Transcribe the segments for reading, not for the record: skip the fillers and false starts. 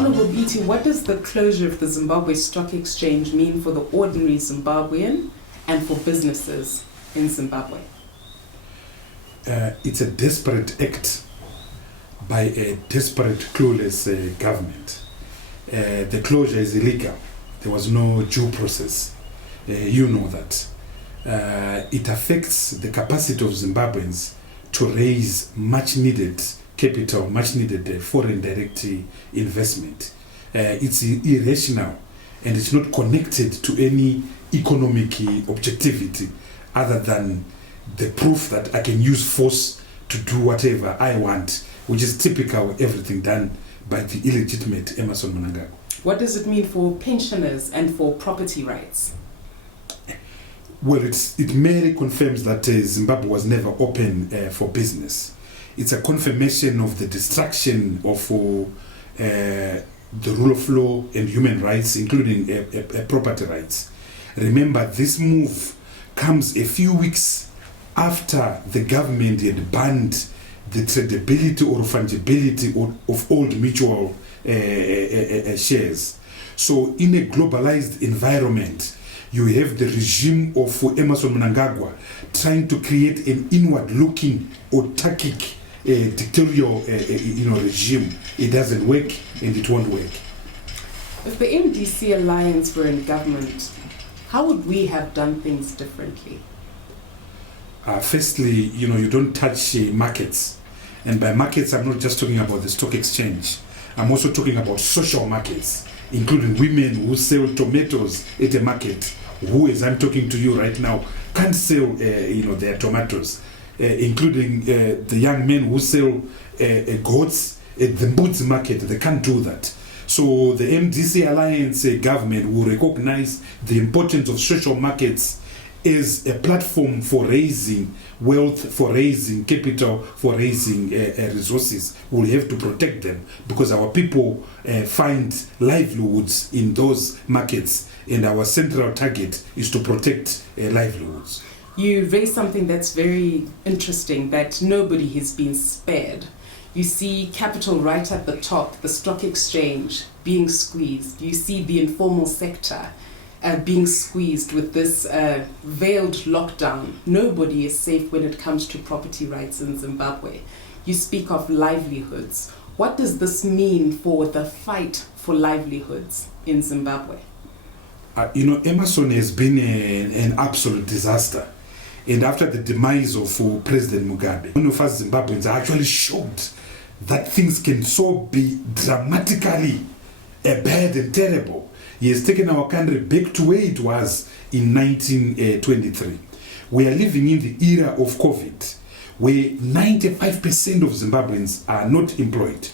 Honourable Biti, what does the closure of the Zimbabwe Stock Exchange mean for the ordinary Zimbabwean and for businesses in Zimbabwe? It's a desperate act by a desperate, clueless government. The closure is illegal. There was no due process. You know that. It affects the capacity of Zimbabweans to raise much needed capital, much needed foreign direct investment. It's irrational and it's not connected to any economic objectivity other than the proof that I can use force to do whatever I want, which is typical of everything done by the illegitimate Emmerson Mnangagwa. What does it mean for pensioners and for property rights? Well, it merely confirms that Zimbabwe was never open for business. It's a confirmation of the destruction of the rule of law and human rights, including property rights. Remember, this move comes a few weeks after the government had banned the tradability or fungibility of old mutual shares. So in a globalized environment, you have the regime of Emmerson Mnangagwa trying to create an inward-looking, autarkic, dictatorial regime. It doesn't work and it won't work. If the MDC alliance were in government, how would we have done things differently? Firstly, you don't touch markets. And by markets, I'm not just talking about the stock exchange. I'm also talking about social markets, including women who sell tomatoes at a market, who, as I'm talking to you right now, can't sell their tomatoes, including the young men who sell goats at the Mbudzi market. They can't do that. So the MDC Alliance government will recognize the importance of social markets as a platform for raising wealth, for raising capital, for raising resources. We'll have to protect them because our people find livelihoods in those markets, and our central target is to protect livelihoods. You raised something that's very interesting, that nobody has been spared. You see capital right at the top, the stock exchange being squeezed. You see the informal sector being squeezed with this veiled lockdown. Nobody is safe when it comes to property rights in Zimbabwe. You speak of livelihoods. What does this mean for the fight for livelihoods in Zimbabwe? Emmerson has been an absolute disaster. And after the demise of President Mugabe, many of us Zimbabweans are actually shocked that things can so be dramatically bad and terrible. He has taken our country back to where it was in 1923. We are living in the era of COVID, where 95% of Zimbabweans are not employed.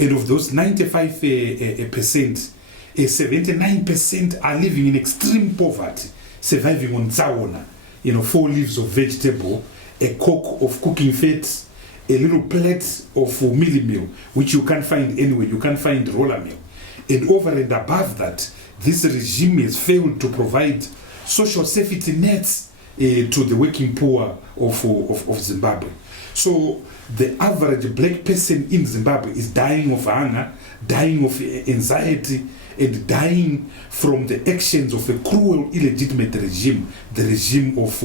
And of those 95%, 79% are living in extreme poverty, surviving on tsaona, 4 leaves of vegetable, a coke of cooking fat, a little plate of mealie meal, which you can't find anywhere. You can't find roller meal. And over and above that, this regime has failed to provide social safety nets to the working poor of Zimbabwe. So the average black person in Zimbabwe is dying of hunger, dying of anxiety, and dying from the actions of a cruel, illegitimate regime, the regime of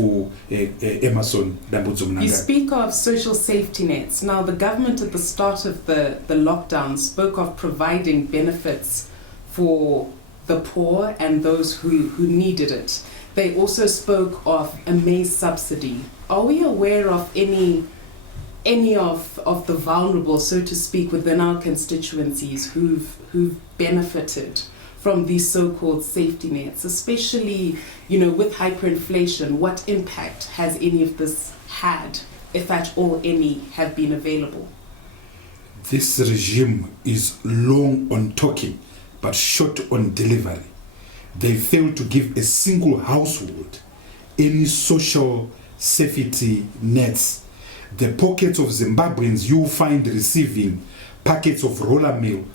Emmerson Mnangagwa. You speak of social safety nets. Now, the government at the start of the lockdown spoke of providing benefits for the poor and those who needed it. They also spoke of a maize subsidy. Are we aware of any of the vulnerable, so to speak, within our constituencies who've benefited from these so-called safety nets, especially, with hyperinflation? What impact has any of this had, if at all any have been available? This regime is long on talking, but short on delivery. They fail to give a single household any social safety nets. The pockets of Zimbabweans you find receiving packets of roller meal,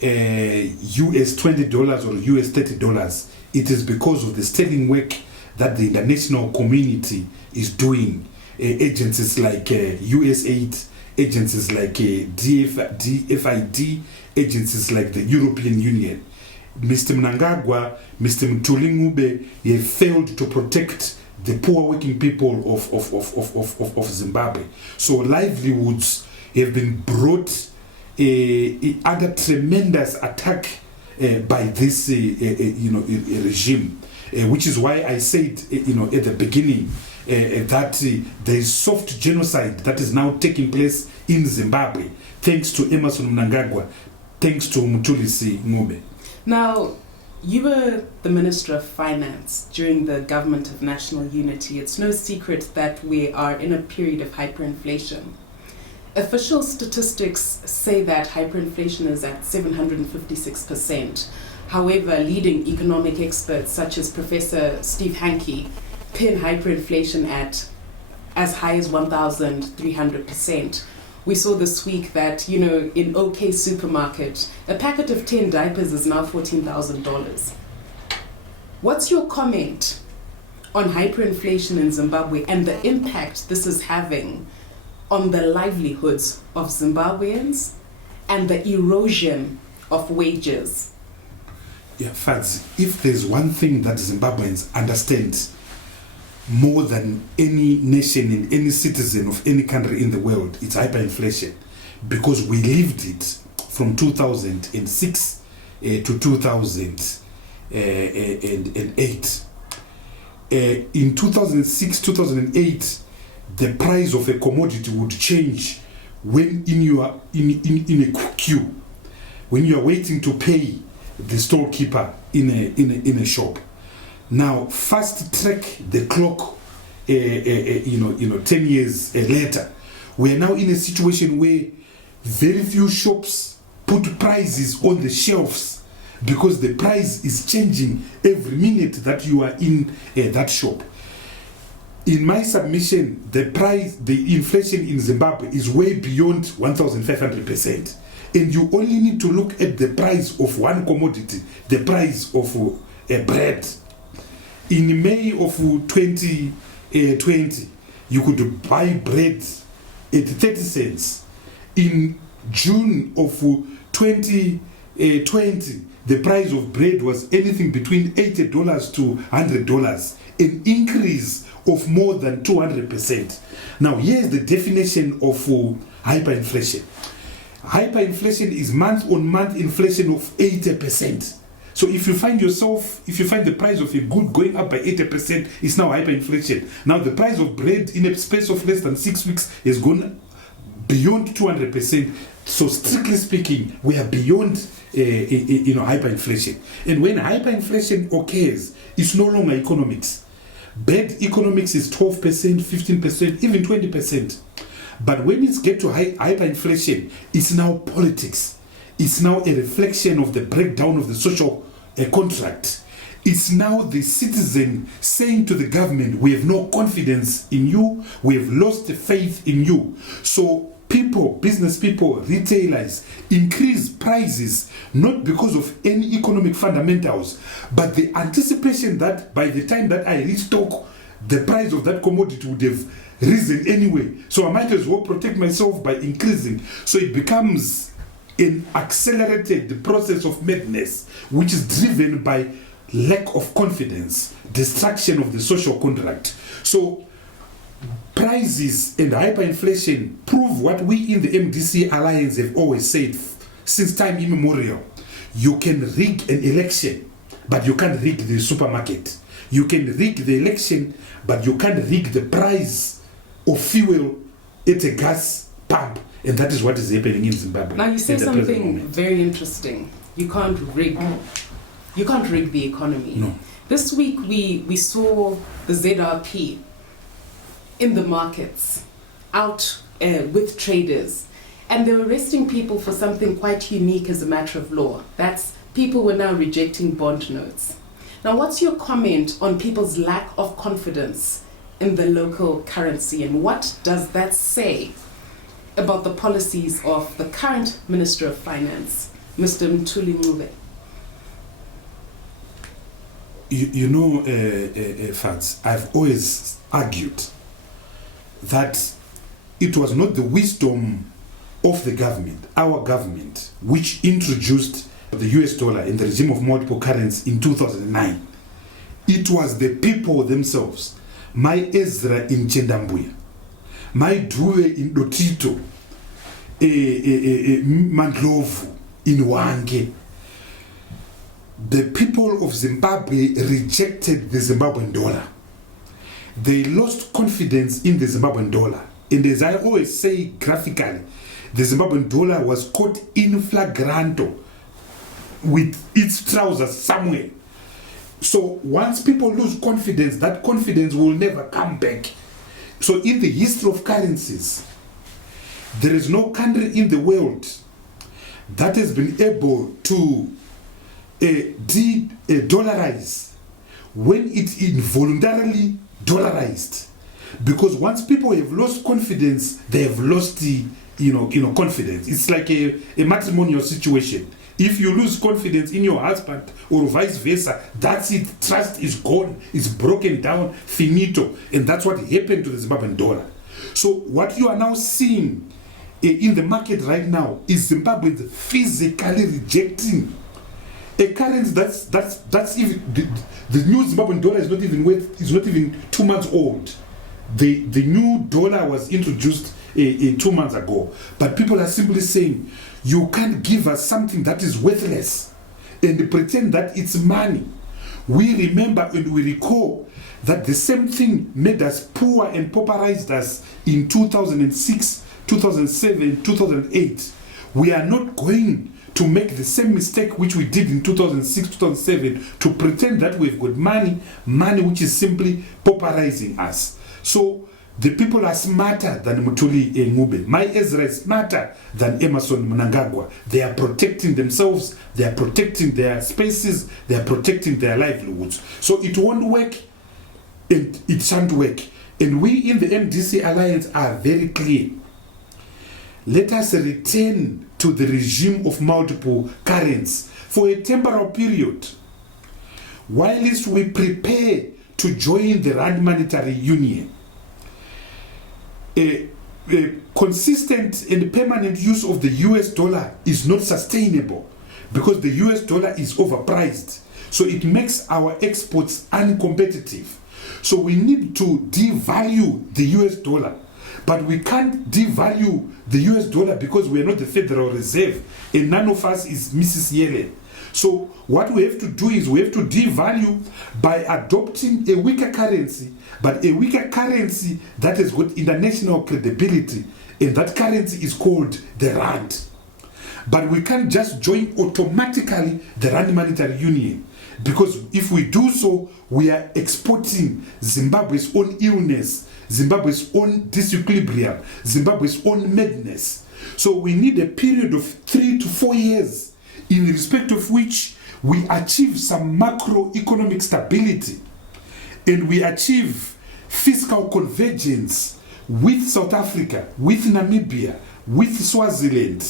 US $20 or US $30, it is because of the sterling work that the international community is doing. Agencies like USAID, agencies like DFID, agencies like the European Union. Mr. Mnangagwa, Mr. Mtuli have failed to protect the poor working people of Zimbabwe. So livelihoods have been brought under tremendous attack by this regime, which is why I said at the beginning that there is soft genocide that is now taking place in Zimbabwe, thanks to Emmerson Mnangagwa, thanks to Mutulisi Ngube. Now, you were the Minister of Finance during the Government of National Unity. It's no secret that we are in a period of hyperinflation. Official statistics say that hyperinflation is at 756%. However, leading economic experts such as Professor Steve Hanke pin hyperinflation at as high as 1,300%. We saw this week that, in OK Supermarket, a packet of 10 diapers is now $14,000. What's your comment on hyperinflation in Zimbabwe and the impact this is having on the livelihoods of Zimbabweans and the erosion of wages? Yeah, Fads, if there's one thing that Zimbabweans understand more than any nation and any citizen of any country in the world, it's hyperinflation, because we lived it from 2006 to 2008. In 2006, 2008, the price of a commodity would change when in a queue, when you are waiting to pay the storekeeper in a shop. Now, fast track the clock, 10 years later, we are now in a situation where very few shops put prices on the shelves because the price is changing every minute that you are in that shop. In my submission, the inflation in Zimbabwe is way beyond 1,500%. And you only need to look at the price of one commodity, the price of bread. In May of 2020, you could buy bread at 30 cents. In June of 2020, the price of bread was anything between $80 to $100, an increase of more than 200%. Now, here's the definition of hyperinflation. Hyperinflation is month-on-month inflation of 80%. So if you find the price of a good going up by 80%, it's now hyperinflation. Now the price of bread in a space of less than 6 weeks has gone beyond 200%. So strictly speaking, we are beyond hyperinflation. And when hyperinflation occurs, it's no longer economics. Bad economics is 12%, 15%, even 20%. But when it gets to hyperinflation, it's now politics. It's now a reflection of the breakdown of the social contract. It's now the citizen saying to the government, we have no confidence in you, we have lost faith in you. So people, business people, retailers increase prices not because of any economic fundamentals, but the anticipation that by the time that I restock, the price of that commodity would have risen anyway. So I might as well protect myself by increasing. So it becomes an accelerated process of madness, which is driven by lack of confidence, destruction of the social contract. So prices and hyperinflation prove what we in the MDC Alliance have always said since time immemorial. You can rig an election, but you can't rig the supermarket. You can rig the election, but you can't rig the price of fuel at a gas pump. And that is what is happening in Zimbabwe. Now you say something very interesting. You can't rig the economy. No. This week we saw the ZRP in the markets, out with traders, and they were arresting people for something quite unique as a matter of law. That's people were now rejecting bond notes. Now, what's your comment on people's lack of confidence in the local currency, and what does that say about the policies of the current Minister of Finance, Mr. Mtuli Ngube? Fads, I've always argued that it was not the wisdom of the government, our government, which introduced the US dollar in the regime of multiple currency in 2009, it was the people themselves. My Ezra in Chendambuya, my Due in Dotito, Mandlovu in Wange. The people of Zimbabwe rejected the Zimbabwean dollar. They lost confidence in the Zimbabwean dollar. And as I always say graphically, the Zimbabwean dollar was caught in flagranto with its trousers somewhere. So once people lose confidence, that confidence will never come back. So in the history of currencies, there is no country in the world that has been able to de-dollarize when it involuntarily dollarized. Because once people have lost confidence, they have lost the confidence. It's like a matrimonial situation. If you lose confidence in your husband or vice versa, that's it. Trust is gone. It's broken down. Finito. And that's what happened to the Zimbabwean dollar. So what you are now seeing in the market right now is Zimbabwe physically rejecting a currency that's even the new Zimbabwean dollar is not even 2 months old. The new dollar was introduced 2 months ago, but people are simply saying you can't give us something that is worthless and pretend that it's money. We remember and we recall that the same thing made us poor and pauperized us in 2006, 2007, 2008. We are not going to make the same mistake which we did in 2006, 2007 to pretend that we've got money which is simply pauperizing us. So the people are smarter than Mutuli Ngube. My Ezra is smarter than Emerson Mnangagwa. They are protecting themselves, they are protecting their spaces, they are protecting their livelihoods. So it won't work and it shan't work. And we in the MDC Alliance are very clear. Let us return to the regime of multiple currencies for a temporal period, whilst we prepare to join the Rand Monetary Union. A consistent and permanent use of the US dollar is not sustainable because the US dollar is overpriced. So it makes our exports uncompetitive. So we need to devalue the US dollar. But we can't devalue the US dollar because we are not the Federal Reserve and none of us is Mrs. Yellen. So what we have to do is we have to devalue by adopting a weaker currency, but a weaker currency that has got international credibility, and that currency is called the Rand. But we can't just join automatically the Rand Monetary Union, because if we do so, we are exporting Zimbabwe's own illness, Zimbabwe's own disequilibrium, Zimbabwe's own madness. So we need a period of 3 to 4 years in respect of which we achieve some macroeconomic stability and we achieve fiscal convergence with South Africa, with Namibia, with Swaziland,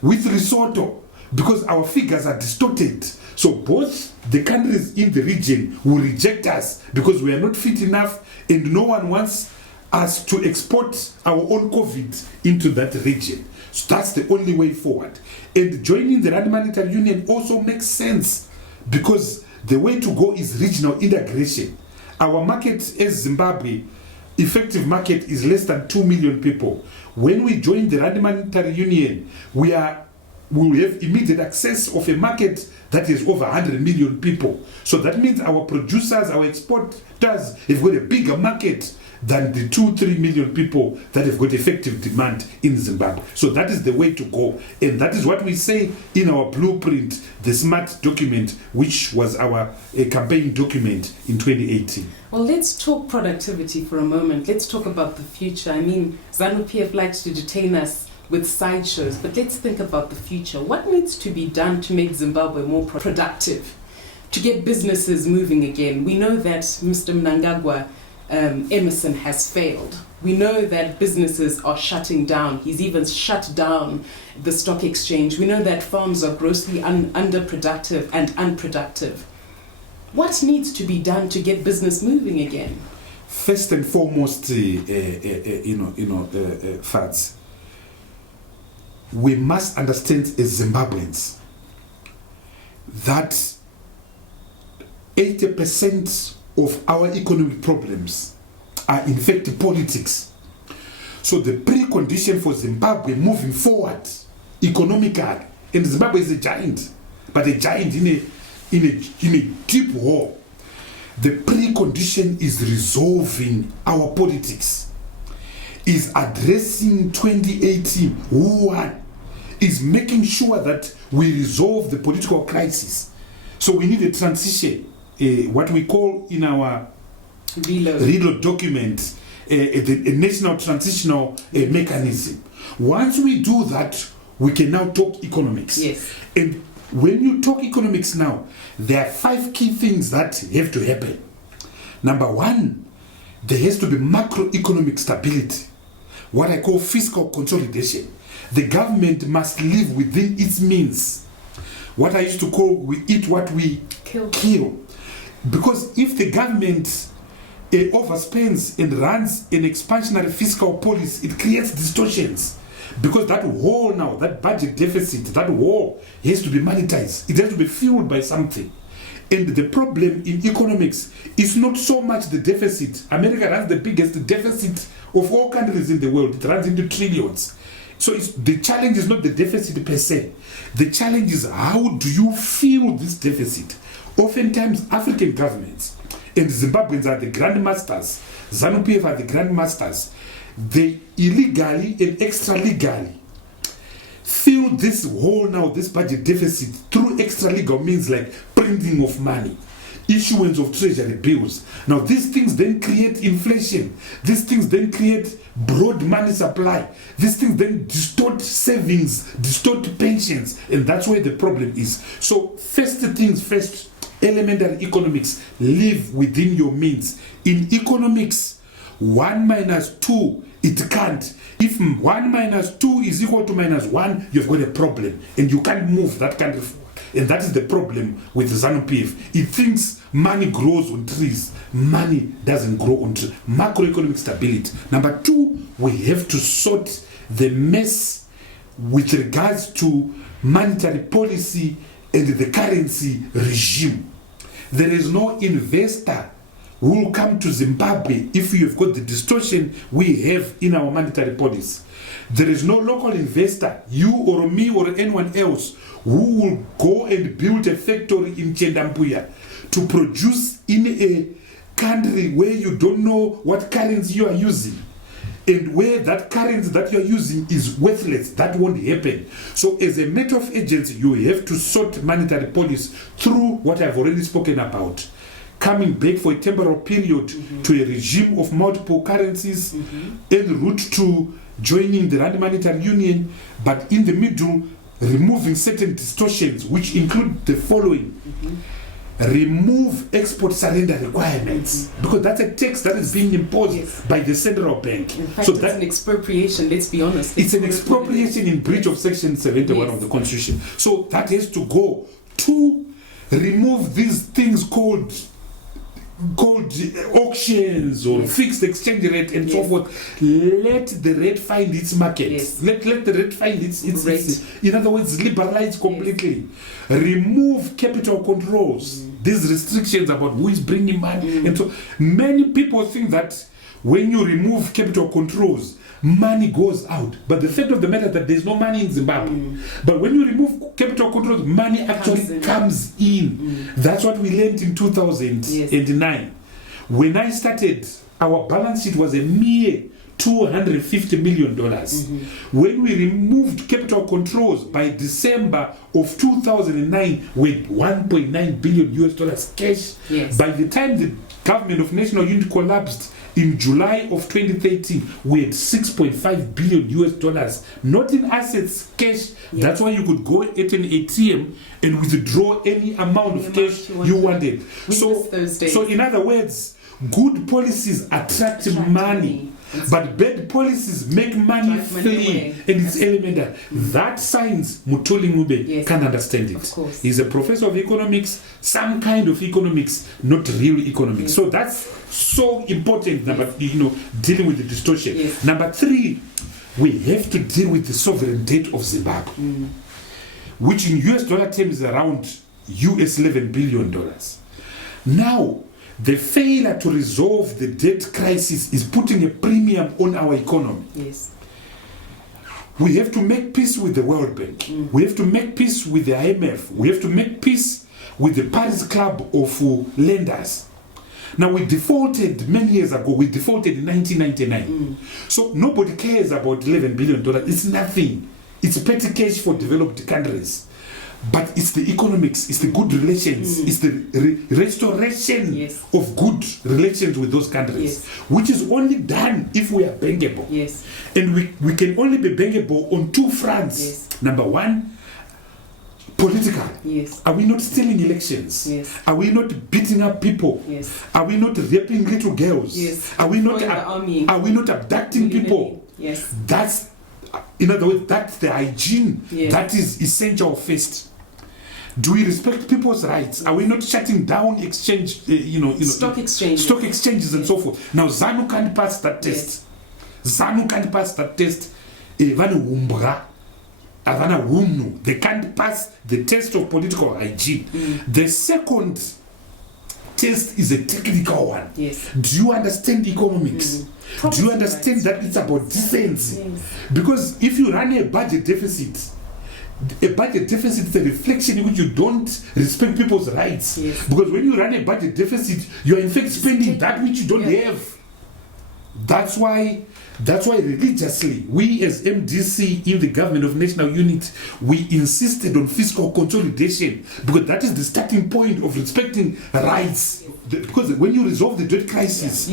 with Lesotho, because our figures are distorted. So both the countries in the region will reject us because we are not fit enough and no one wants us to export our own COVID into that region. So that's the only way forward. And joining the Rand Monetary Union also makes sense because the way to go is regional integration. Our market as Zimbabwe, effective market is less than 2 million people. When we join the Rand Monetary Union, we will have immediate access of a market that is over 100 million people. So that means our producers, our exporters have got a bigger market than the 2-3 million people that have got effective demand in Zimbabwe. So that is the way to go. And that is what we say in our blueprint, the SMART document, which was our campaign document in 2018. Well, let's talk productivity for a moment. Let's talk about the future. I mean, Zanu PF likes to detain us with sideshows, but let's think about the future. What needs to be done to make Zimbabwe more productive, to get businesses moving again? We know that Mr. Mnangagwa Emerson has failed. We know that businesses are shutting down. He's even shut down the stock exchange. We know that farms are grossly underproductive and unproductive. What needs to be done to get business moving again? First and foremost, Fads, we must understand as Zimbabweans that 80% of our economic problems are in fact politics. So the precondition for Zimbabwe moving forward economically, and Zimbabwe is a giant, but a giant in a deep hole. The precondition is resolving our politics, is addressing 2018 who won, is making sure that we resolve the political crisis. So we need a transition, what we call in our reload document, a national transitional mechanism. Once we do that, we can now talk economics. Yes. And when you talk economics now, there are 5 key things that have to happen. Number 1, there has to be macroeconomic stability, what I call fiscal consolidation. The government must live within its means. What I used to call, we eat what we kill. Because if the government overspends and runs an expansionary fiscal policy, it creates distortions. Because that wall now, that budget deficit, that wall has to be monetized. It has to be fueled by something. And the problem in economics is not so much the deficit. America runs the biggest deficit of all countries in the world. It runs into trillions. So the challenge is not the deficit per se. The challenge is how do you fuel this deficit? Oftentimes, African governments and Zimbabweans are the grandmasters. ZANU PF are the grandmasters. They illegally and extra-legally fill this hole now, this budget deficit, through extra-legal means like printing of money, issuance of treasury bills. Now these things then create inflation. These things then create broad money supply. These things then distort savings, distort pensions, and that's where the problem is. So first things first, elementary economics, live within your means. In economics, 1 minus 2, it can't. If 1 minus 2 is equal to minus 1, you've got a problem, and you can't move that country forward. And that is the problem with ZANU PF. It thinks money grows on trees. Money doesn't grow on trees. Macroeconomic stability. Number 2, we have to sort the mess with regards to monetary policy and the currency regime. There is no investor who will come to Zimbabwe if you've got the distortion we have in our monetary policy. There is no local investor, you or me or anyone else, who will go and build a factory in Chendampuya to produce in a country where you don't know what currency you are using, and where that currency that you're using is worthless. That won't happen. So as a matter of urgency, you have to sort monetary policy through what I've already spoken about. Coming back for a temporal period to a regime of multiple currencies, en route to joining the Rand Monetary Union, but in the middle, removing certain distortions, which include the following. Remove export surrender requirements, because that's a tax that is being imposed by the central bank. In fact, so it's that's an expropriation, let's be honest. It's an expropriation in breach of Section 71 of the Constitution. So that has to go. 2, remove these things called auctions or fixed exchange rate and so forth. Let the rate find its market. Let the rate find its rate. In other words, liberalize completely. Remove capital controls. These restrictions about who is bringing money. And so many people think that when you remove capital controls, money goes out. But the fact of the matter is that there's no money in Zimbabwe. But when you remove capital controls, money actually comes in. That's what we learned in 2009. When I started, our balance sheet was a mere $250 million. When we removed capital controls by December of 2009, with $1.9 billion cash. By the time the government of national unity collapsed in July of 2013, we had $6.5 billion, not in assets, cash. That's why you could go at an ATM and withdraw any amount of cash you wanted. So in other words, good policies attract money. But bad policies make money flee, and it's elemental. That science, Mutuli Ngube can understand it. He's a professor of economics, some kind of economics, not real economics. So that's so important. Dealing with the distortion. Number 3, we have to deal with the sovereign debt of Zimbabwe, which in US dollar terms is around US $11 billion. Now, the failure to resolve the debt crisis is putting a premium on our economy. Yes. We have to make peace with the World Bank. We have to make peace with the IMF. We have to make peace with the Paris Club of lenders. Now, we defaulted many years ago. We defaulted in 1999. So nobody cares about $11 billion. It's nothing. It's petty cash for developed countries. But it's the economics, it's the good relations, it's the restoration of good relations with those countries, which is only done if we are bankable. Yes. And we can only be bankable on two fronts. Yes. Number one, political. Yes. Are we not stealing elections? Yes. Are we not beating up people? Yes. Are we not raping little girls? Yes. Are we not abducting people? Yes. That's, in other words, that's the hygiene Yes. that is essential first. Do we respect people's rights? Are we not shutting down exchange, stock exchanges and so forth? Now, ZANU can't pass that test. ZANU can't pass that test. They can't pass the test of political hygiene. The second test is a technical one. Yes. Do you understand economics? Do you understand that it's about decency? Yes. Because if you run a budget deficit is a reflection in which you don't respect people's rights. Yes. Because when you run a budget deficit, you are in fact spending that which you don't have. That's why religiously, we as MDC in the government of national unity, we insisted on fiscal consolidation, because that is the starting point of respecting rights. Because when you resolve the debt crisis,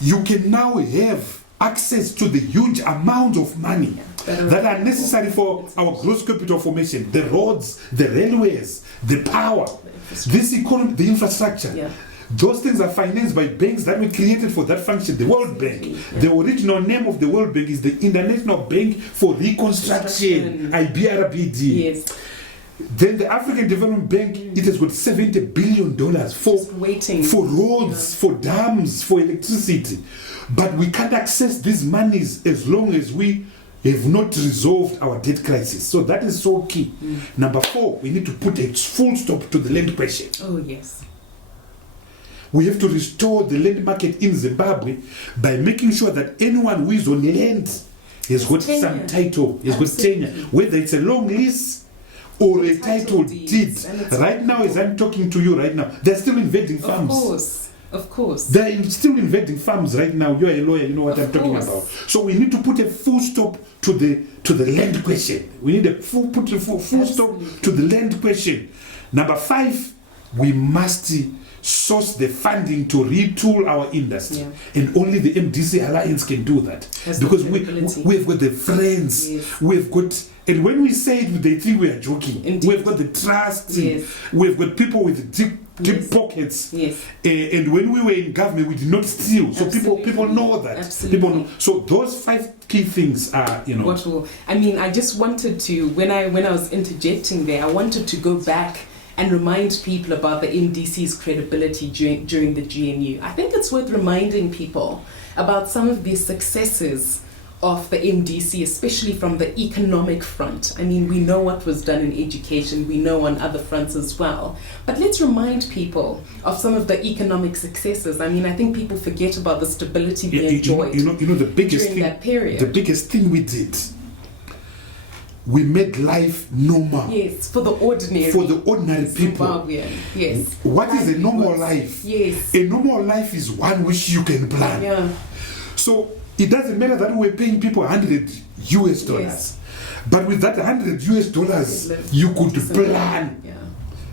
you can now have access to the huge amount of money that are necessary for our gross capital formation, the roads, the railways, the power, this economy, the infrastructure. Yeah. Those things are financed by banks that were created for that function. The World Bank. Yeah. The original name of the World Bank is the International Bank for Reconstruction, IBRBD. Yes. Then the African Development Bank, it has got $70 billion for roads, for dams, for electricity. But we can't access these monies as long as we have not resolved our debt crisis. So that is so key. Number 4, we need to put a full stop to the land question. Oh, yes. We have to restore the land market in Zimbabwe by making sure that anyone who is on land has got some title, has got tenure, whether it's a long lease or a title deed. Right now, as I'm talking to you right now, they're still invading farms. Of course. They're still invading farms right now. You're a lawyer, you know what I'm talking about. So we need to put a full stop to the land question. We need to put a full stop to the land question. Number 5, we must source the funding to retool our industry. Yeah. And only the MDC Alliance can do that. Because we've got the friends, we've got, and when we say it, they think we are joking. Indeed. We've got the trust, we've got people with deep pockets. Yes. And when we were in government, we did not steal. So people know that. Absolutely. People know. So those 5 key things are, I just wanted to, when I was interjecting there, I wanted to go back and remind people about the MDC's credibility during the GNU. I think it's worth reminding people about some of the successes of the MDC, especially from the economic front. I mean, we know what was done in education, we know on other fronts as well. But let's remind people of some of the economic successes. I mean, I think people forget about the stability we enjoyed the biggest during that period. The biggest thing we did, we made life normal. Yes, for the ordinary people. Zimbabwean. Yes. What is a normal life? Yes. A normal life is one which you can plan. Yeah. So it doesn't matter that we're paying people $100. Yes. But with that $100, you could plan. Yeah.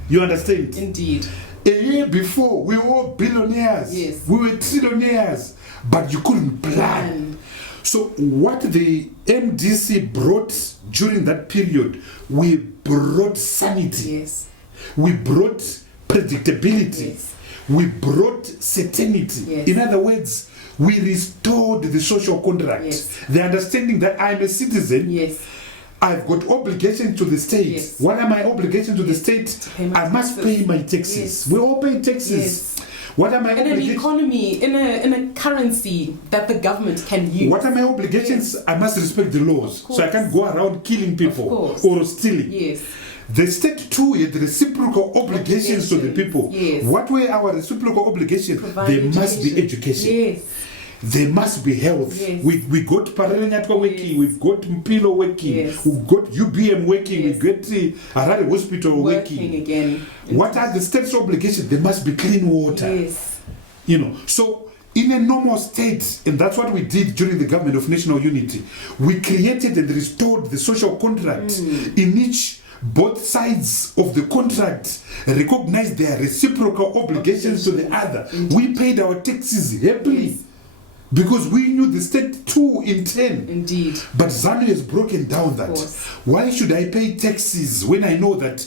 You understand? Indeed. A year before, we were billionaires. Yes. We were trillionaires. But you couldn't plan. So what the MDC brought during that period, we brought sanity. Yes. We brought predictability. Yes. We brought certainty. Yes. In other words, we restored the social contract. Yes. The understanding that I'm a citizen. Yes. I've got obligations to the state. Yes. What are my obligations to the state? I must pay my taxes. Yes. We all pay taxes. Yes. What are my in an economy, in a currency that the government can use? What are my obligations? Yes. I must respect the laws, so I can't go around killing people or stealing. Yes. The state too had reciprocal obligations to the people. Yes. What were our reciprocal obligations? There must be education. Yes. There must be health. Yes. We got Paralenyatwa working, we've got Mpilo working, we've got UBM working, we got Harare Hospital working. Again. What are the state's obligations? There must be clean water. Yes. So in a normal state, and that's what we did during the government of national unity, we created and restored the social contract in which both sides of the contract recognize their reciprocal obligations to the other. Indeed. We paid our taxes happily. Yes. Because we knew the state too in turn. Indeed. But ZANU has broken down that. Why should I pay taxes when I know that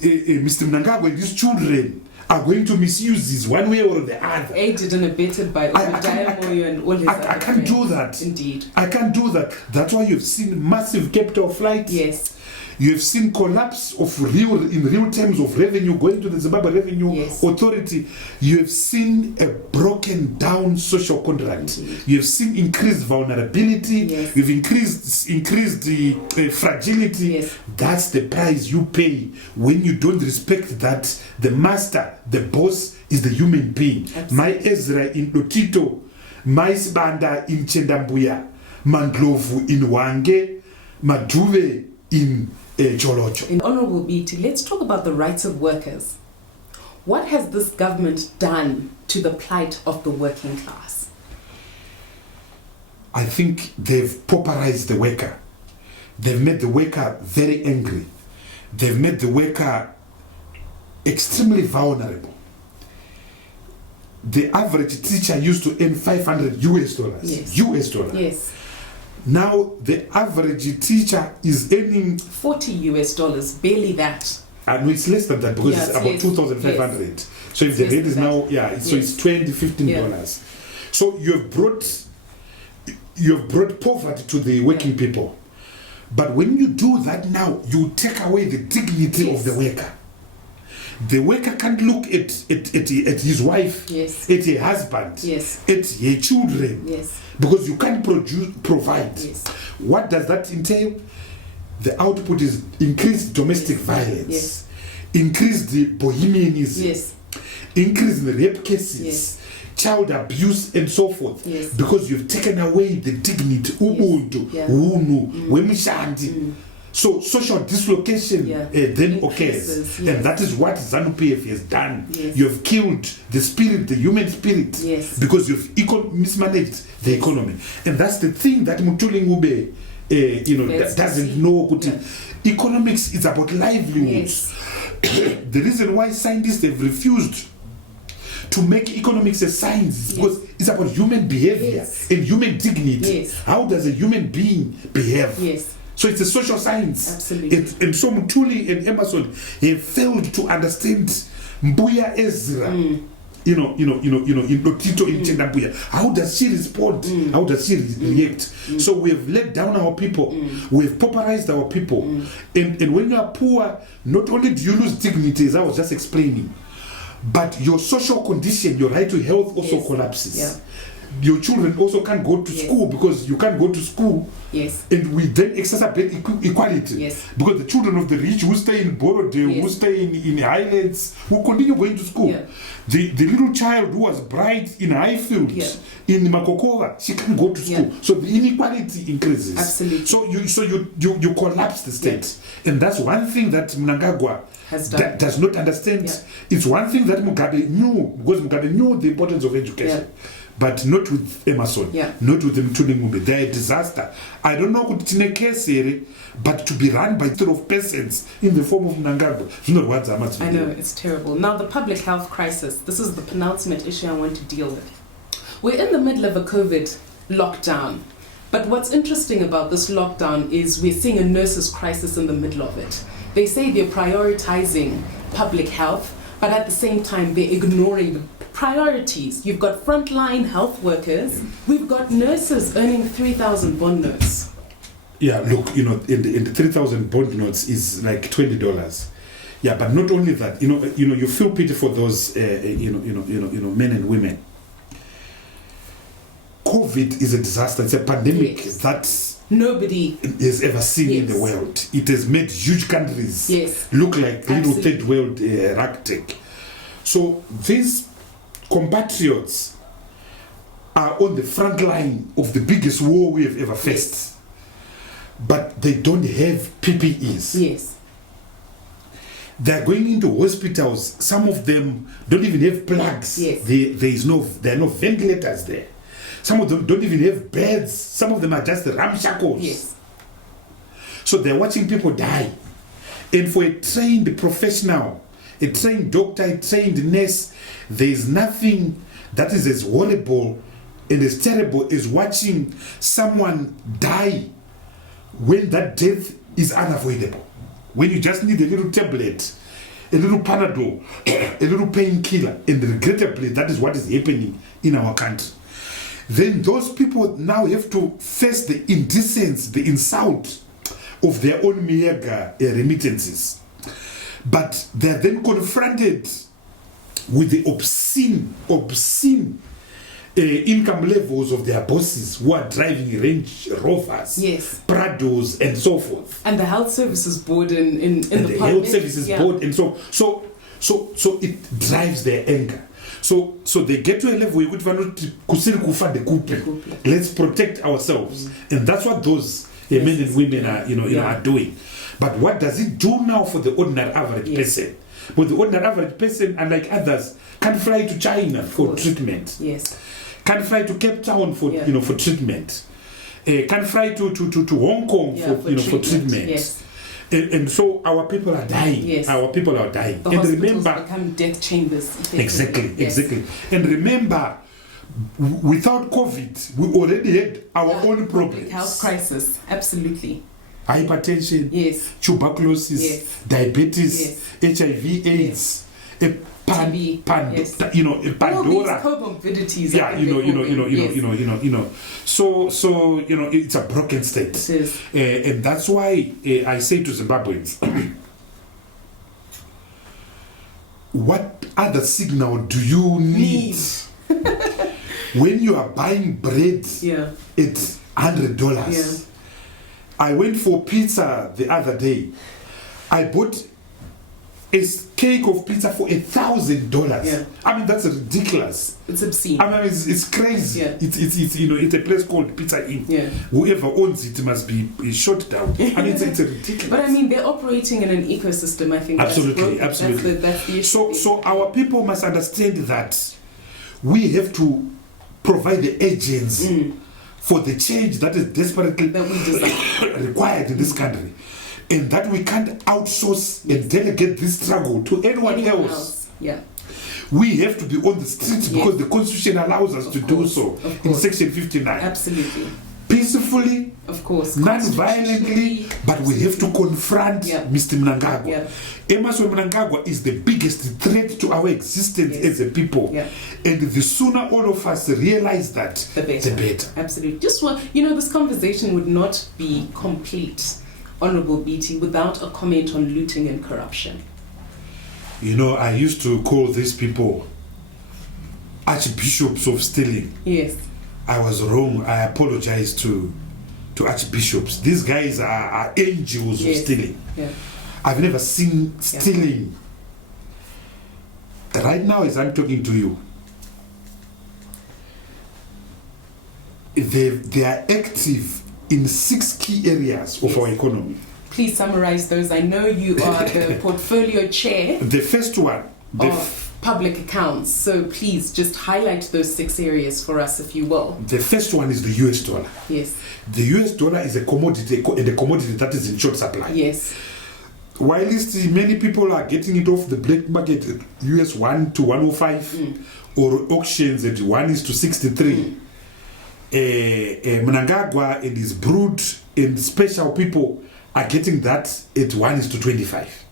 Mr. Mnangagwa and his children are going to misuse this one way or the other? Aided and abetted by Moyo and all his I can't do that. Indeed. I can't do that. That's why you've seen massive capital flight. Yes. You have seen collapse of in real terms of revenue going to the Zimbabwe Revenue Authority. You have seen a broken down social contract. Indeed. You have seen increased vulnerability. Yes. You've increased the fragility. Yes. That's the price you pay when you don't respect that the master, the boss, is the human being. Absolutely. My Ezra in Lotito, my Sibanda in Chendambuya, Mandlovu in Wange, Maduve in Cholocho. In Honorable Biti, let's talk about the rights of workers. What has this government done to the plight of the working class? I think they've pauperized the worker. They've made the worker very angry. They've made the worker extremely vulnerable. The average teacher used to earn $500 US. US dollars. Yes. Now the average teacher is earning $40 US, barely that. And it's less than that because it's about 2,500. Yes. So if the rate is now, so it's $20, $15. So you have brought poverty to the working people. But when you do that now, you take away the dignity of the worker. The worker can't look at his wife, at her husband, at her children, because you can't provide. Yes. What does that entail? The output is increased domestic violence, increased bohemianism, increased rape cases, child abuse, and so forth. Because you've taken away the dignity, ubuntu, wemishandi. So social dislocation then occurs, and that is what ZANU PF has done. You have killed the spirit, the human spirit, because you've mismanaged the economy, and that's the thing that Mutuli Ngube, doesn't know. Economics is about livelihoods. The reason why scientists have refused to make economics a science because it's about human behavior and human dignity. How does a human being behave? So it's a social science. Absolutely. And so Mutuli and Emerson have failed to understand Mbuya Ezra. In Lotito, in Chendambuya. How does she respond? How does she react? So we have let down our people. We have pauperized our people. And when you are poor, not only do you lose dignity, as I was just explaining, but your social condition, your right to health also collapses. Your children also can't go to school because you can't go to school. And we then exacerbate equality. Because the children of the rich who stay in Borodale, who stay in Highlands, who continue going to school. The little child who was bright in Highfield, in Makokova, she can't go to school. So the inequality increases. Absolutely. So you collapse the state. And that's one thing that Mnangagwa does not understand. It's one thing that Mugabe knew, because Mugabe knew the importance of education. But not with Emerson, not with Mtuli Ngube. They're a disaster. I don't know what Tineke, but to be run by sort of peasants in the form of Mnangagwa. You know what I know, it's terrible. Now the public health crisis, this is the penultimate issue I want to deal with. We're in the middle of a COVID lockdown. But what's interesting about this lockdown is we're seeing a nurses crisis in the middle of it. They say they're prioritizing public health, but at the same time they're ignoring the priorities. You've got frontline health workers. We've got nurses earning 3,000 bond notes. Yeah, look, in the 3,000 bond notes is like $20. Yeah, but not only that, you feel pity for those, men and women. COVID is a disaster. It's a pandemic that nobody has ever seen in the world. It has made huge countries look like little third world ragtag. So these compatriots are on the front line of the biggest war we have ever faced. But they don't have PPEs. Yes. They're going into hospitals. Some of them don't even have plugs. Yes. There are no ventilators there. Some of them don't even have beds. Some of them are just ramshackles. Yes. So they're watching people die. And for a trained professional, a trained doctor, a trained nurse, there is nothing that is as horrible and as terrible as watching someone die when that death is unavoidable. When you just need a little tablet, a little Panadol, a little painkiller, and regrettably that is what is happening in our country. Then those people now have to face the indecency, the insult of their own meager remittances. But they're then confronted with the obscene income levels of their bosses who are driving Range Rovers, Prados, and so forth. And the Health Services Board in the Health Services Board, and so it drives their anger. So they get to a level where let's protect ourselves, and that's what those men and women are doing. But what does it do now for the ordinary average person? Well, the ordinary average person, unlike others, can't fly to China for treatment. Yes. Can't fly to Cape Town for for treatment. Can't fly to Hong Kong for treatment. Yes. And so our people are dying. Yes. Our people are dying. The and hospitals remember, become death chambers. Exactly. And remember, without COVID, we already had our own problems. Health crisis, absolutely. Hypertension, tuberculosis, diabetes, HIV, AIDS, TB, Pandora. All these comorbidities. So it's a broken state. It is. And that's why I say to Zimbabweans, what other signal do you need when you are buying bread at $100? Yeah. I went for pizza the other day. I bought a cake of pizza for $1,000. Yeah. I mean, that's ridiculous. It's obscene. I mean, it's crazy. Yeah. It's a place called Pizza Inn. Yeah. Whoever owns it must be shut down. I mean, it's ridiculous. But I mean, they're operating in an ecosystem. I think absolutely. That's the issue. So our people must understand that we have to provide the agents for the change that is desperately required in this country. And that we can't outsource and delegate this struggle to anyone else. Yeah. We have to be on the streets because the Constitution allows us to do so in Section 59. Absolutely. Peacefully, of course, non-violently, but we have to confront Mr. Mnangagwa. Yeah. Emmerson Mnangagwa is the biggest threat to our existence as a people. Yeah. And the sooner all of us realize that, the better. Absolutely. Just this conversation would not be complete, Honorable Biti, without a comment on looting and corruption. I used to call these people archbishops of stealing. Yes. I was wrong. I apologize to archbishops. These guys are angels of stealing. Yeah. I've never seen stealing. Right now, as I'm talking to you, they are active in 6 key areas of our economy. Please summarize those. I know you are the portfolio chair. The first one of public accounts. So please just highlight those 6 areas for us, if you will. The first one is the US dollar. Yes. The US dollar is a commodity, and a commodity that is in short supply. Yes. Whilst many people are getting it off the black market at US 1 to 105 or auctions at 1:63. Mnangagwa and his brood and special people are getting that at 1:25.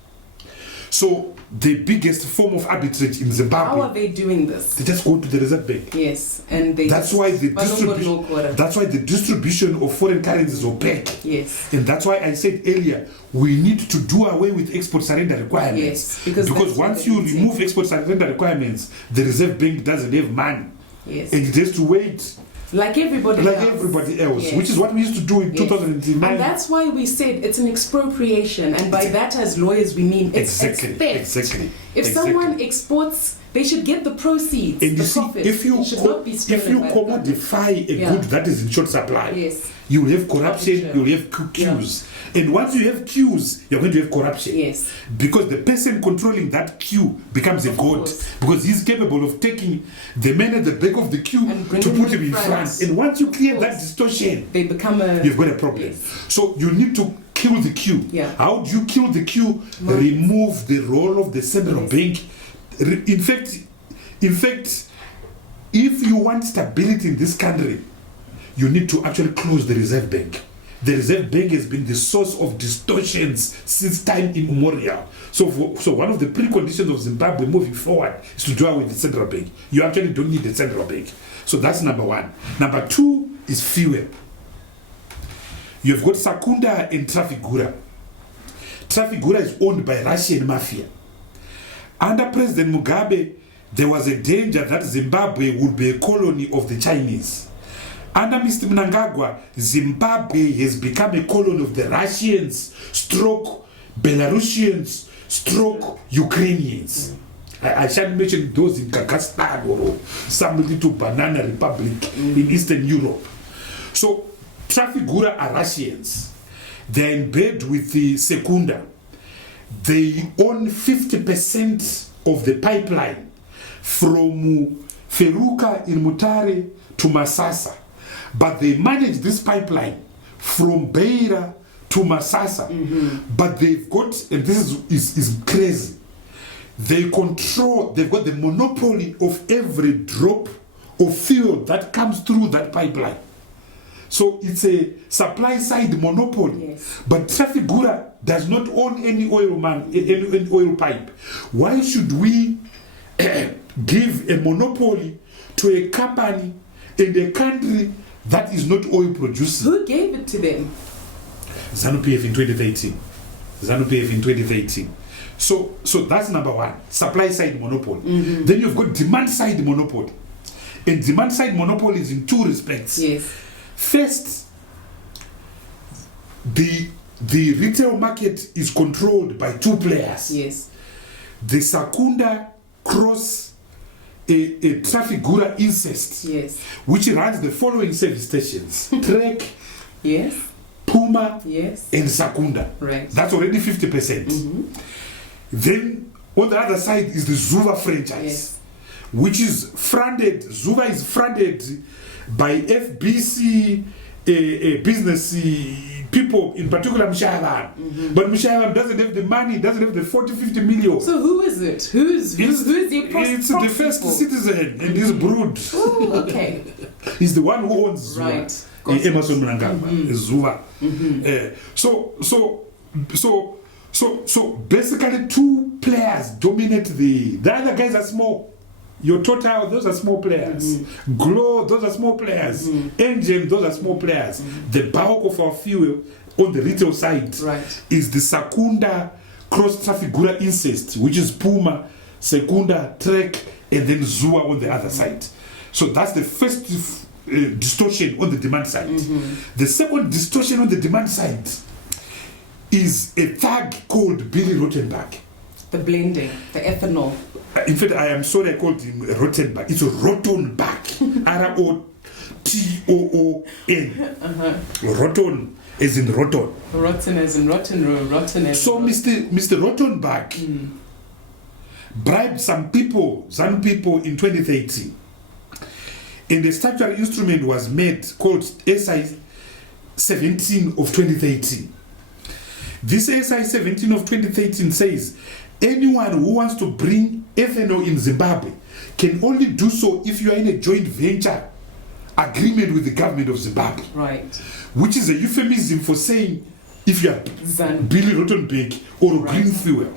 So the biggest form of arbitrage in Zimbabwe. How are they doing this? They just go to the Reserve Bank. Yes, and they. That's why the distribution of foreign currencies is opaque. Yes. And that's why I said earlier, we need to do away with export surrender requirements. Yes, because once you remove export surrender requirements, the Reserve Bank doesn't have money. Yes. And it has to wait. Like everybody else. Yes. Which is what we used to do in 2009. And that's why we said it's an expropriation. And by that, as lawyers, we mean it's theft. Exactly. If someone exports, they should get the proceeds, and the profits. If you commodify a good that is in short supply, you will have corruption, you will have queues. And once you have queues, you're going to have corruption. Yes. Because the person controlling that queue becomes a god. Because he's capable of taking the man at the back of the queue to put him in front. And once you clear that distortion, they become you've got a problem. Yes. So you need to kill the queue. Yeah. How do you kill the queue? Remove the role of the central bank. In fact, if you want stability in this country, you need to actually close the Reserve Bank. The Reserve Bank has been the source of distortions since time immemorial. So one of the preconditions of Zimbabwe moving forward is to do away with the central bank. You actually don't need the central bank. So that's number one. Number two is fuel. You've got Sakunda and Trafigura. Trafigura is owned by Russian mafia. Under President Mugabe, there was a danger that Zimbabwe would be a colony of the Chinese. Under Mr. Mnangagwa, Zimbabwe has become a colony of the Russians, stroke Belarusians, stroke Ukrainians. I shan't mention those in Kazakhstan or some little banana republic in Eastern Europe. So, Trafigura are Russians. They're in bed with the Sekunda. They own 50% of the pipeline from Feruka in Mutare to Masasa. But they manage this pipeline from Beira to Masasa. But they've got, and this is crazy, they've got the monopoly of every drop of fuel that comes through that pipeline. So it's a supply side monopoly. Yes. But Trafigura does not own any any oil pipe. Why should we give a monopoly to a company in a country that is not oil producing? Who gave it to them? Zanu PF in 2013. Zanu PF in 2013. So that's number one, supply side monopoly. Then you've got demand side monopoly. And demand side monopoly is in two respects. Yes. First, the retail market is controlled by two players. Yes. The Sakunda cross a Trafigura incest, yes, which runs the following service stations: Trek, yes, Puma, yes, and Sakunda. Right. That's already 50%. Then on the other side is the Zuva franchise, yes, which is funded. Zuva is funded by FBC business people, in particular Mshayalam. But Mshayalam doesn't have the money, doesn't have the 40-50 million. So who is it? Who's the It's the first citizen and his brood. Oh, okay. He's the one who owns Zuva. Right. Emerson Mnangagwa is Zuva. So basically two players dominate the other guys are small. Your Total, those are small players. Glow, those are small players. Engine, those are small players. The bulk of our fuel on the retail side is the Sakunda cross Trafigura incest, which is Puma, Sekunda, Trek, and then Zua on the other side. So that's the first distortion on the demand side. The second distortion on the demand side is a thug called Billy Rottenberg. The blending, the ethanol. In fact, I am sorry I called him Rottenberg. It's a Rottenberg. R-O-T-O-O-N. Rotten as in rotten. Rotten as in rotten, rotten as so Mr. Rottenberg bribed some people, Zanu people, in 2013. And the statutory instrument was made called SI 17 of 2013. This SI 17 of 2013 says anyone who wants to bring ethanol in Zimbabwe can only do so if you are in a joint venture agreement with the government of Zimbabwe. Right. Which is a euphemism for saying if you are Billy Rottenberg or Green Fuel.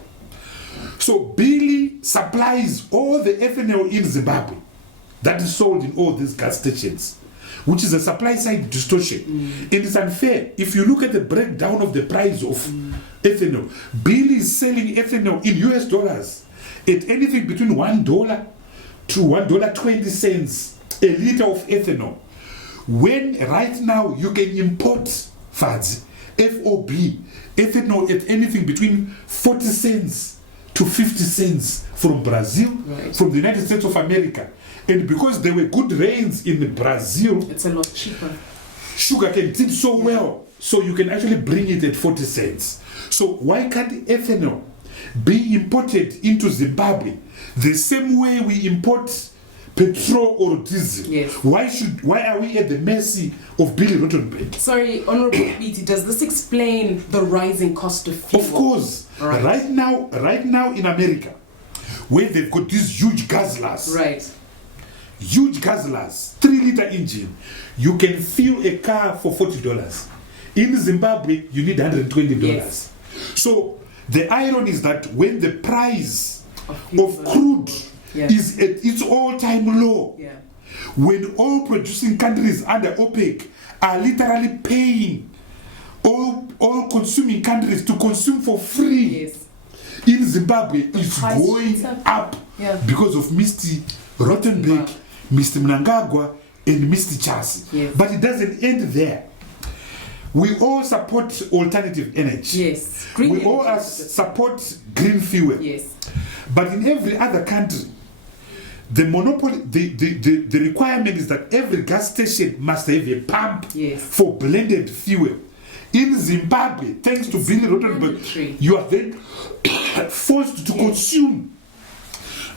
So Billy supplies all the ethanol in Zimbabwe that is sold in all these gas stations, which is a supply side distortion. And it's unfair. If you look at the breakdown of the price of ethanol, Billy is selling ethanol in US dollars at anything between $1 to $1.20 a liter of ethanol. When right now you can import FOB, ethanol at anything between 40 cents to 50 cents from Brazil, from the United States of America. And because there were good rains in Brazil, it's a lot cheaper. Sugar cane did so well, so you can actually bring it at 40 cents. So why can't ethanol be imported into Zimbabwe the same way we import petrol or diesel? Yes. Why are we at the mercy of Billy Rottenberg? Sorry, Honorable Biti, does this explain the rising cost of fuel? Of course. Right now in America, where they've got these huge guzzlers. Huge guzzlers, 3-liter engine, you can fuel a car for $40. In Zimbabwe, you need $120. Yes. So the irony is that when the price of crude is at its all-time low, when oil producing countries under OPEC are literally paying oil consuming countries to consume for free, in Zimbabwe it's going up because of Mr. Rottenberg, Mr. Mnangagwa, and Mr. Chasi. But it doesn't end there. We all support alternative energy. We all support green fuel. But in every other country, the monopoly, the requirement is that every gas station must have a pump for blended fuel. In Zimbabwe, thanks to Billy Rottenberg, you are then forced to consume.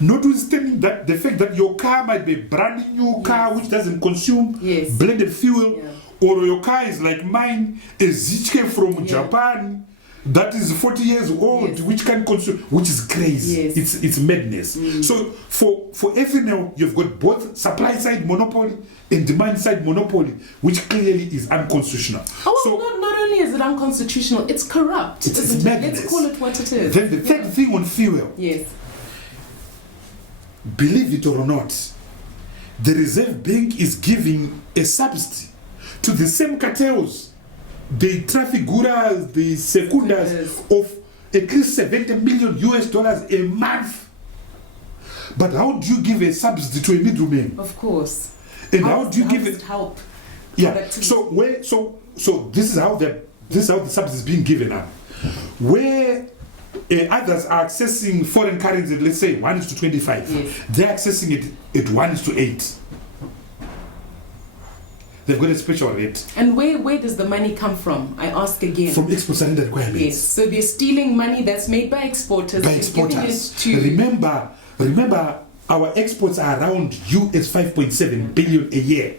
Notwithstanding that the fact that your car might be a brand new car which doesn't consume blended fuel, or your car is like mine, a Zichke from Japan that is 40 years old, which can consume, which is crazy. It's madness. So for ethanol, you've got both supply side monopoly and demand side monopoly, which clearly is unconstitutional. Not only is it unconstitutional, it's corrupt. It's madness. Let's call it what it is. Then the third thing on fuel. Believe it or not, the Reserve Bank is giving a subsidy to the same cartels, the trafiguras, the secundas, of at least $70 million a month. But how do you give a subsidy to a middleman? Of course. And how do you give it help? So this is how the subsidy is being given up. Where others are accessing foreign currency, let's say 1:25, they're accessing it at 1:8. They've got a special rate. And where does the money come from? I ask again. From export surrender requirements. So they're stealing money that's made by exporters. Remember, our exports are around US $5.7 billion a year.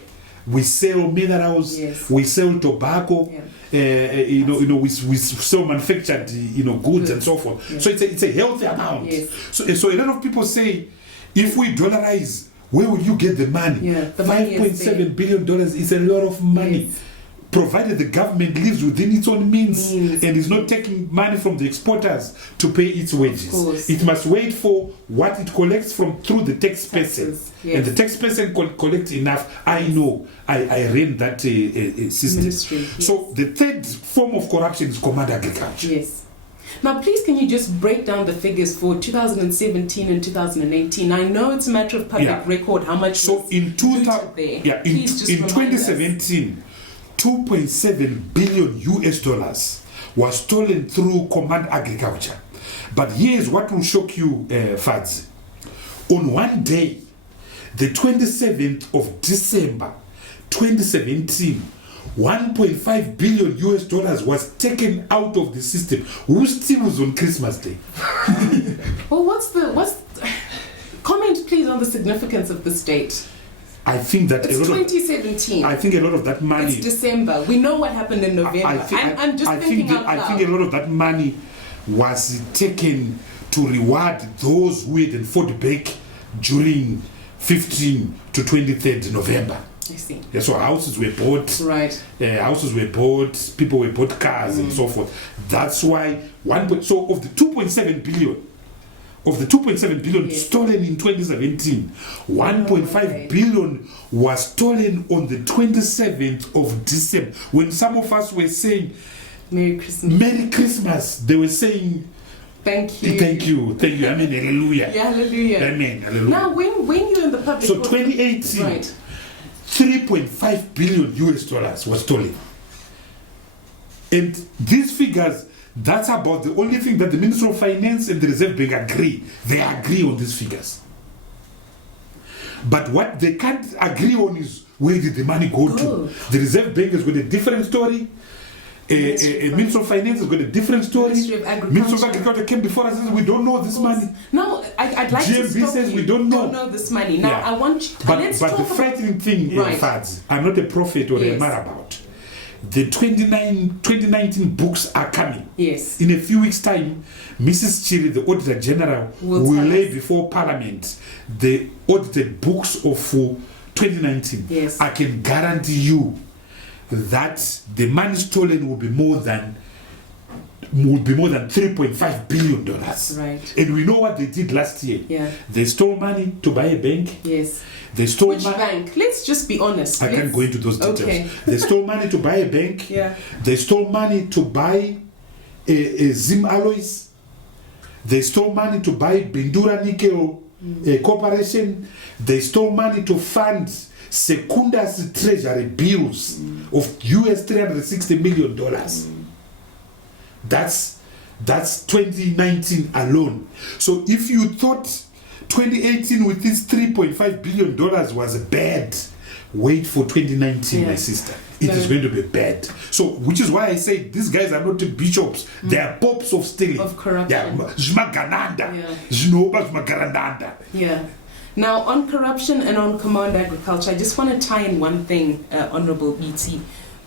We sell minerals, we sell tobacco, we sell manufactured goods and so forth. So it's a healthy amount. So a lot of people say, if we dollarize, where will you get the money? $5.7 billion is a lot of money. Provided the government lives within its own means and is not taking money from the exporters to pay its wages. It must wait for what it collects through the tax person. And the tax person collects enough. I know. I ran that system. So the third form of corruption is command agriculture. Now, please, can you just break down the figures for 2017 and 2018? I know it's a matter of public record how much. So in 2017, $2.7 billion was stolen through command agriculture. But here's what will shock you, Fads. On one day, the 27th of December 2017, $1.5 billion was taken out of the system. Who steals on Christmas Day? Well, comment please on the significance of this date. I think that it's 2017. I think a lot of that money. It's December. We know what happened in November. I'm just thinking out loud. I think a lot of that money was taken to reward those who had fought back during 15 to 23rd November. I see. So houses were bought. Houses were bought. People were bought cars and so forth. That's why so of the 2.7 billion, of the 2.7 billion Yes. stolen in 2017, 1.5 billion was stolen on the 27th of December. When some of us were saying, Merry Christmas. Merry Christmas, they were saying, Thank you. Thank you. Thank you. Amen. Hallelujah. Yeah, hallelujah. Amen. Hallelujah. Now, when you're in the public... So 2018, right. 3.5 billion US dollars was stolen. And these figures, that's about the only thing that the Minister of Finance and the Reserve Bank agree. They agree on these figures. But what they can't agree on is where did the money go to? The Reserve Bank has got a different story. Minister of Finance has got a different story. Minister of Agriculture came before us and said, we don't know this money. No, I'd like GMB to stop says you. we don't know. This money. Now, Yeah. I want you... But let's the talk frightening thing, Right. Fads, I'm not a prophet or a marabout. The 2019 books are coming. Yes. In a few weeks' time, Mrs. Chiri, the Auditor General, will lay before Parliament the audited books of 2019. Yes. I can guarantee you that the money stolen will be more than 3.5 billion dollars. Right. And we know what they did last year. Yeah. They stole money to buy a bank. Yes. They stole Which bank? Let's just be honest. I can't go into those details. Okay. They stole money to buy a bank. Yeah. They stole money to buy a Zim Alloys. They stole money to buy Bindura Nickel Corporation. They stole money to fund Secunda's treasury bills of US $360 million. That's 2019 alone. So if you thought 2018 with this $3.5 billion was bad, wait for 2019, my sister. It is going to be bad. So, which is why I say these guys are not bishops. They are popes of stealing. Of corruption. Yeah. Now, on corruption and on command agriculture, I just want to tie in one thing, Honorable BT.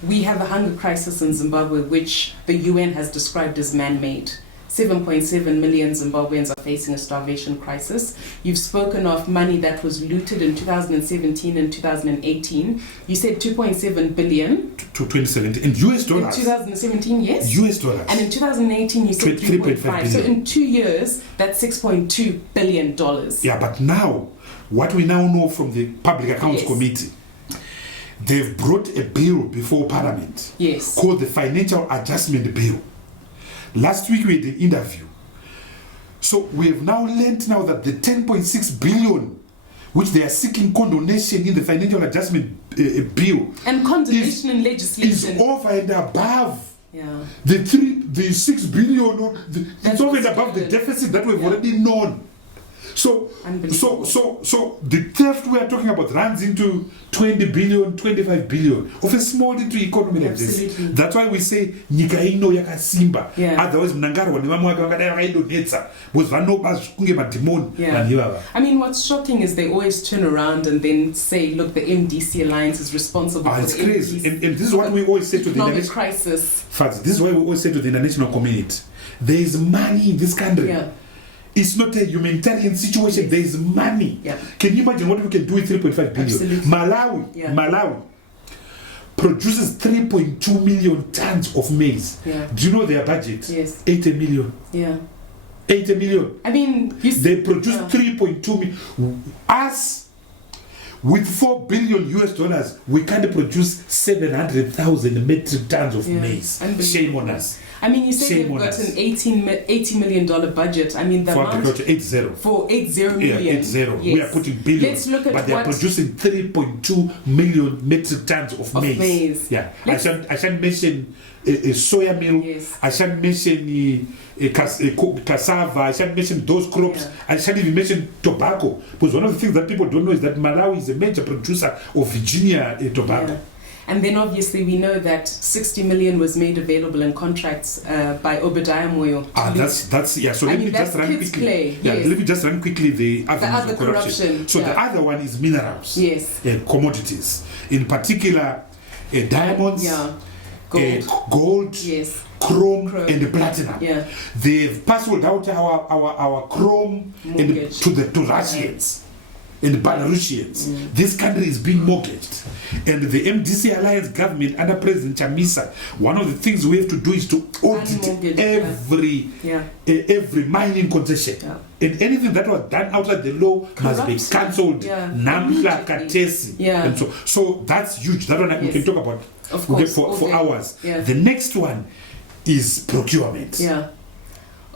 We have a hunger crisis in Zimbabwe, which the UN has described as man-made. 7.7 million Zimbabweans are facing a starvation crisis. You've spoken of money that was looted in 2017 and 2018. You said 2.7 billion. To 2017. In US dollars. In 2017, yes. US dollars. And in 2018, you said 3.5. So in 2 years, that's $6.2 billion. Yeah, but now, what we now know from the Public Accounts Committee, they've brought a bill before Parliament called the Financial Adjustment Bill. Last week we had an interview. So we have now learned now that the 10.6 billion which they are seeking condonation in the Financial Adjustment Bill and condonation in legislation is over and above the 6 billion. It's over and above the deficit that we've already known. So the theft we are talking about runs into 20 billion, 25 billion of a small little economy like this. That's why we say nyika ino yakasimba. Otherwise Mnangagwa nevamwe vakadai vakaidonetsa because vanoba kunge madhimoni vanhu ivava. I mean, what's shocking is they always turn around and then say, look, the MDC alliance is responsible for it's the crazy. And this is what we always say to the economic crisis. Fact, this is why we always say to the international community, there is money in this country. It's not a humanitarian situation. There is money. Can you imagine what we can do with 3.5 billion? Absolutely. Malawi produces 3.2 million tons of maize. Do you know their budget? 80 million. 80 million. I mean, they produce 3.2 million. Us, with $4 billion US dollars, we can't produce 700,000 metric tons of maize. Shame on us. I mean, you say they've got an $80 million budget. I mean, the for agriculture, 80. For 80 million. Yeah, 80. Yes. We are putting billions. Let's look at but they are producing 3.2 million metric tons of maize. Yeah. I shan't mention soya meal. I shan't mention cassava. I shan't mention those crops. I shan't even mention tobacco. Because one of the things that people don't know is that Malawi is a major producer of Virginia tobacco. And then obviously we know that 60 million was made available in contracts by Obadiah Moyo. So let me just run quickly. Let me just run quickly the other corruption. So the other one is minerals. Commodities. In particular, diamonds, gold, chrome, and platinum. They've parceled out our chrome to Russians and Belarusians. This country is being mortgaged. And the MDC Alliance government under President Chamisa, one of the things we have to do is to audit every mining concession. Yeah. And anything that was done outside the law must be cancelled. Namhla Katesi. And so that's huge. That one we can talk about for hours. Yeah. The next one is procurement. Yeah.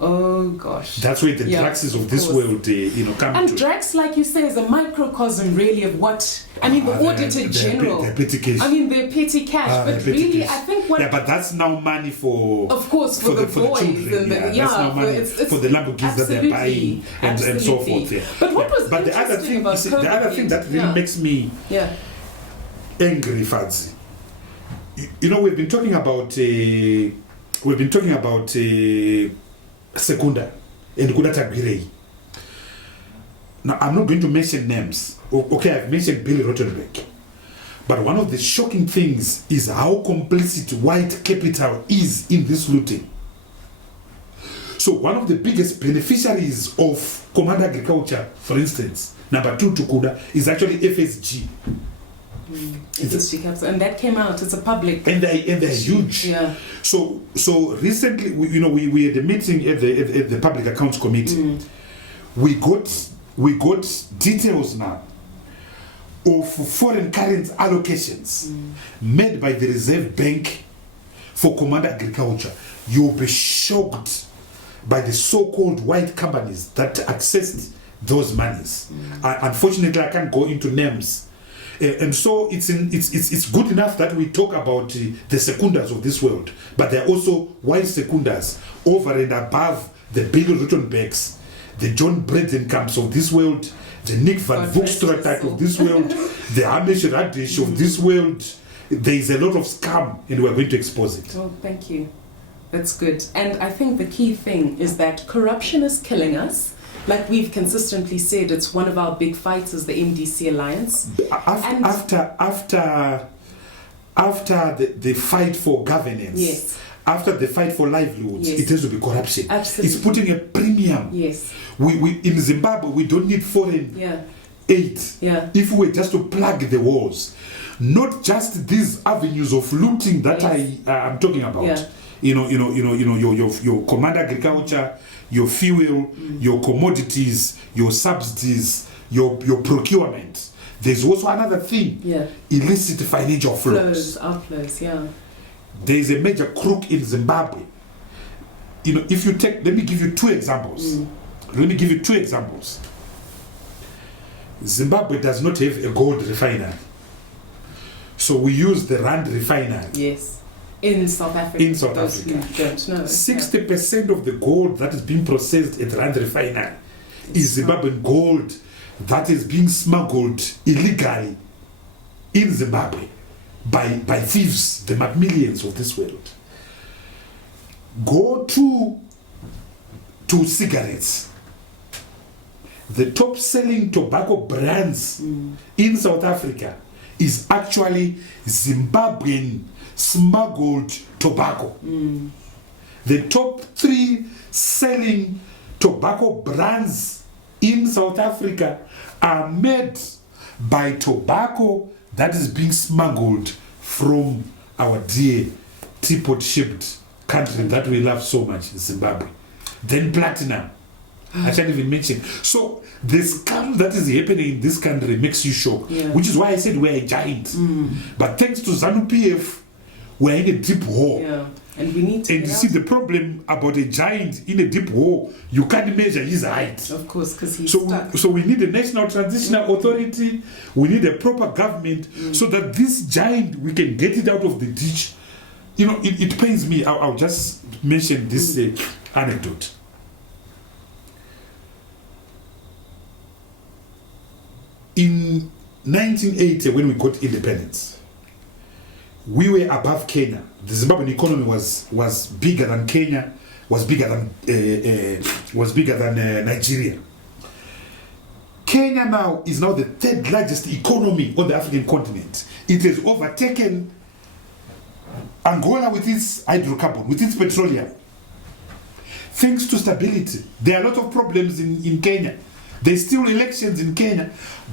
Oh gosh. That's where the drugs of this world, come and to. And drugs, like you say, is a microcosm really of what the Auditor General. The petty cash. The petty cash. But really, I think what. Yeah, but that's now money for. Of course, for the boys children, and that's now money for the Lamborghinis that they're buying and so forth. Yeah. But what was but the other thing, about COVID, the other thing that really makes me angry, Fadzi. We've been talking about. Secunda and Kudata Girei. Now, I'm not going to mention names. Okay, I've mentioned Billy Rottenberg. But one of the shocking things is how complicit white capital is in this looting. So one of the biggest beneficiaries of command agriculture, for instance, number 2 Tukuda, is actually FSG. And that came out. It's a public, and they're huge. Yeah. So recently, we had a meeting at the Public Accounts Committee. We got details now of foreign currency allocations made by the Reserve Bank for command agriculture. You'll be shocked by the so-called white companies that accessed those monies. Unfortunately, I can't go into names. And so it's good enough that we talk about the secundas of this world, but there are also white secundas over and above the Bill Rottenbergs, the John Bredenkamps of this world, the Nick Van Voogstraat type of this world, the Amish Radish of this world. There is a lot of scam, and we're going to expose it. Oh, thank you. That's good. And I think the key thing is that corruption is killing us. Like we've consistently said, it's one of our big fights is the MDC Alliance. After the fight for governance, after the fight for livelihoods, it has to be corruption. Absolutely. It's putting a premium. Yes. We in Zimbabwe, we don't need foreign aid. Yeah. If we were just to plug the walls, not just these avenues of looting that I'm talking about. Yeah. Your command agriculture, your fuel, your commodities, your subsidies, your procurement. There's also another thing. Illicit financial flows. Outflows, There is a major crook in Zimbabwe. If you take, let me give you two examples. Zimbabwe does not have a gold refinery. So we use the Rand refinery. Yes. In South Africa. In South Africa. Don't know. 60% of the gold that is being processed at Rand refinery is Zimbabwean gold that is being smuggled illegally in Zimbabwe by thieves, the Macmillians of this world. Go to cigarettes. The top selling tobacco brands in South Africa is actually Zimbabwean smuggled tobacco. The top 3 selling tobacco brands in South Africa are made by tobacco that is being smuggled from our dear teapot-shaped country that we love so much, Zimbabwe. Then platinum. I can't even mention. So the scam that is happening in this country makes you shocked, which is why I said we're a giant. But thanks to Zanu PF, we're in a deep hole. And we need to. And you see the problem about a giant in a deep hole, you can't measure his height. Of course, because he's stuck. So we need a national transitional authority, we need a proper government so that this giant, we can get it out of the ditch. It pains me. I'll just mention this anecdote. In 1980, when we got independence, we were above Kenya. The Zimbabwean economy was bigger than Kenya, was bigger than Nigeria. Kenya now is now the 3rd largest economy on the African continent. It has overtaken Angola with its hydrocarbon, with its petroleum. Thanks to stability. There are a lot of problems in Kenya. There's still elections in Kenya,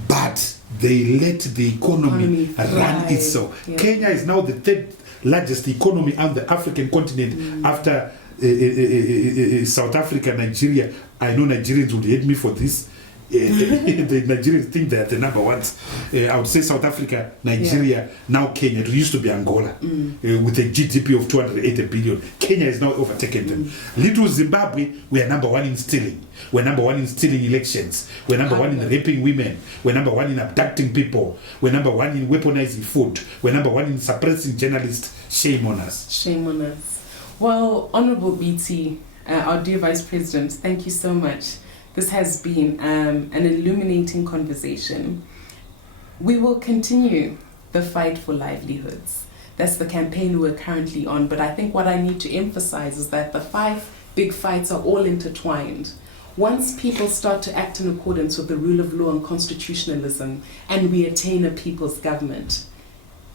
but they let the economy run itself. Yeah. Kenya is now the third largest economy on the African continent after South Africa, Nigeria. I know Nigerians would hate me for this. The Nigerians think they are the number ones. I would say South Africa, Nigeria, now Kenya. It used to be Angola with a GDP of 280 billion. Kenya has now overtaken them. Little Zimbabwe, we are number one in stealing. We're number one in stealing elections. We're number one in raping women. We're number one in abducting people. We're number one in weaponizing food. We're number one in suppressing journalists. Shame on us. Shame on us. Well, Honorable Biti, our dear Vice President, thank you so much. This has been an illuminating conversation. We will continue the fight for livelihoods. That's the campaign we're currently on. But I think what I need to emphasize is that the 5 big fights are all intertwined. Once people start to act in accordance with the rule of law and constitutionalism, and we attain a people's government,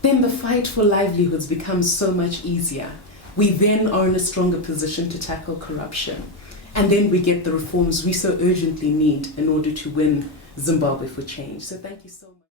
then the fight for livelihoods becomes so much easier. We then are in a stronger position to tackle corruption. And then we get the reforms we so urgently need in order to win Zimbabwe for change. So thank you so much.